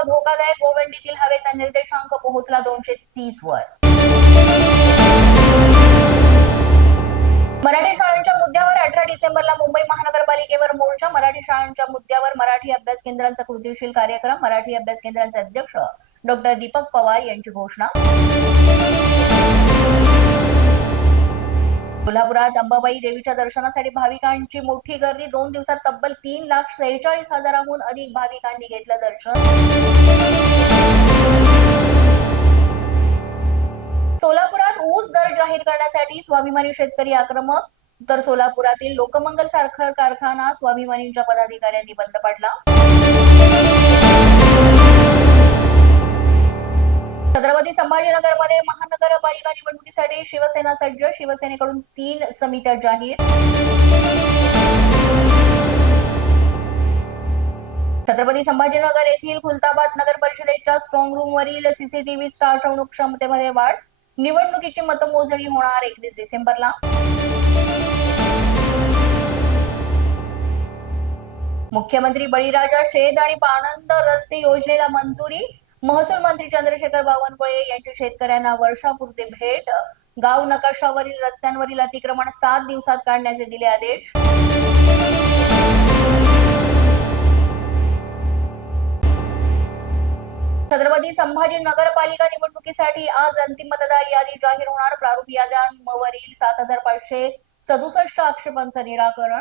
हवा धोकादायक, गोवंडीतील हवेचा निर्देशांक पोहोचला 230 वर. मराठी शाळांच्या मुद्द्यावर 18 डिसेंबरला मुंबई महानगरपालिकेवर मोर्चा. मराठी शाळांच्या मुद्द्यावर मराठी अभ्यास केंद्रांचा कृतीशील कार्यक्रम. मराठी अभ्यास केंद्रांचे अध्यक्ष डॉक्टर दीपक पवार यांची घोषणा. कोल्हापुरात अंबाबाई देवीच्या दर्शनासाठी भाविकांची मोठी गर्दी. 2 दिवसात तब्बल 3,46,000हून अधिक भाविकांनी घेतलं दर्शन. सोलापुरात ऊस दर जाहीर करण्यासाठी स्वाभिमानी शेतकरी आक्रमक. तर सोलापुरातील लोकमंगल साखर कारखाना स्वाभिमानींच्या पदाधिकाऱ्यांनी बंद पाडला. छत्रपती संभाजीनगरमध्ये महानगरपालिका निवडणुकीसाठी शिवसेना सज्ज. शिवसेनेकडून 3 समित्या जाहीर. छत्रपती संभाजीनगर येथील खुलताबाद नगर परिषदेच्या स्ट्रॉंग रूम वरील सीसीटीव्ही साठवणूक क्षमतेमध्ये वाढ. निवडणुकीची मतमोजणी होणार 31 डिसेंबरला. मुख्यमंत्री बळीराजा शेत आणि पाणंद रस्ते योजनेला मंजुरी. महसूल मंत्री चंद्रशेखर बावनकुळे यांची शेतकऱ्यांना वर्षापुरते भेट. गाव नकाशावरील रस्त्यांवरील अतिक्रमण 7 दिवसात काढण्याचे दिले आदेश. छत्रपती संभाजी नगरपालिका निवडणुकीसाठी आज अंतिम मतदार यादी जाहीर होणार. प्रारूप याद्यांवरील 7,567 आक्षेपांचं निराकरण.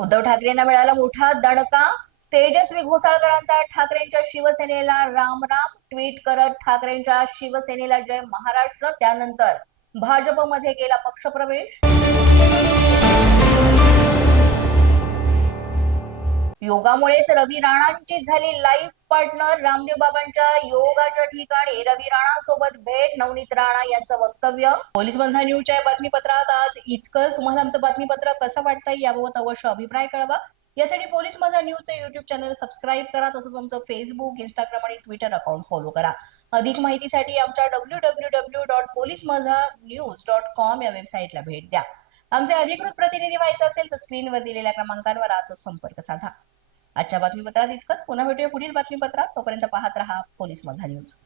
उद्धव ठाकरेंना मिळाला मोठा दणका. तेजस्वी घोसाळकरांचा ठाकरेंच्या शिवसेनेला रामराम. ट्विट करत ठाकरेंच्या शिवसेनेला जय महाराष्ट्र. त्यानंतर भाजपमध्ये केला पक्षप्रवेश. योगामुळेच रवी राणांची झाली लाईफ पार्टनर. रामदेव बाबांच्या योगाच्या ठिकाणी रवी राणांसोबत भेट. नवनीत राणा यांचं वक्तव्य. पोलीस माझा न्यूजच्या बातमीपत्रात आज इतकंच. तुम्हाला आमचं बातमीपत्र कसं वाटतंय याबाबत अवश्य अभिप्राय कळवा. यासाठी पोलीस माझा न्यूजचं युट्यूब चॅनल सबस्क्राईब करा. तसंच आमचं फेसबुक, इंस्टाग्राम आणि ट्विटर अकाउंट फॉलो करा. अधिक माहितीसाठी आमच्या www.policemazhanews.com या वेबसाईटला भेट द्या. आमचे अधिकृत प्रतिनिधी व्हायचं असेल तर स्क्रीनवर दिलेल्या क्रमांकांवर आजच संपर्क साधा. आजच्या बातमीपत्रात इतकंच. पुन्हा भेटूया पुढील बातमीपत्रात. तोपर्यंत पाहत रहा पोलीस माझा न्यूज.